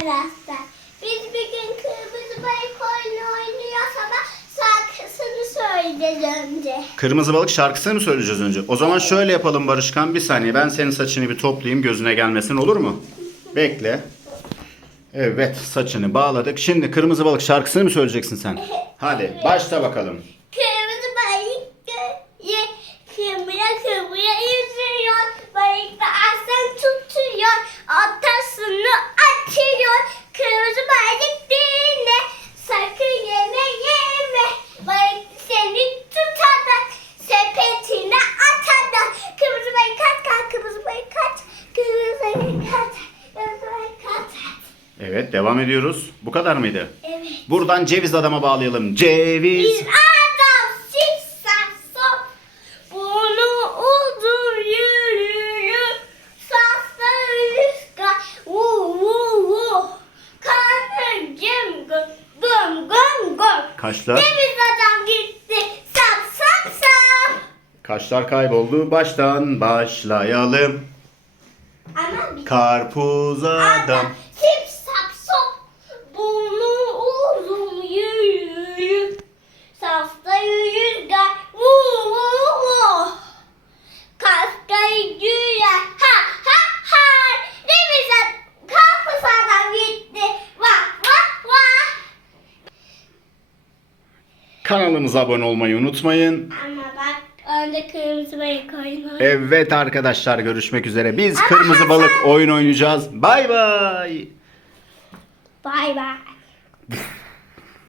arkadaşlar. Biz bir gün kırmızı balık oyunu oynuyoruz ama şarkısını söyleyeceğiz önce. Kırmızı balık şarkısını mı söyleyeceğiz önce? O zaman şöyle yapalım Barışkan. Bir saniye ben senin saçını bir toplayayım gözüne gelmesin olur mu? Bekle. Evet saçını bağladık. Şimdi kırmızı balık şarkısını mı söyleyeceksin sen? Hadi başla bakalım. Evet devam ediyoruz. Bu kadar mıydı? Evet. Buradan ceviz adama bağlayalım. Ceviz. Bir adam zikzak sok. Bunu uzun yürüyür. Safta rüzgar. Vu vu vu. Karnı güm güm güm güm güm. Kaşlar. Deniz adam gitti. Sap sap sap. Kaşlar kayboldu. Baştan başlayalım. Ama bir Karpuz adam. Sip sap sop. Bunu uzun yürüyür. Safta rüzgar. Vu vu vu. Kaskayı güya. Ha ha ha. Deniz kapısı adam gitti. Vah vah vah. Kanalımıza abone olmayı unutmayın. Ama bak önde kırmızı balık oyunu. Evet arkadaşlar görüşmek üzere. Biz kırmızı balık oyun oynayacağız. Bay bay. Bay bay.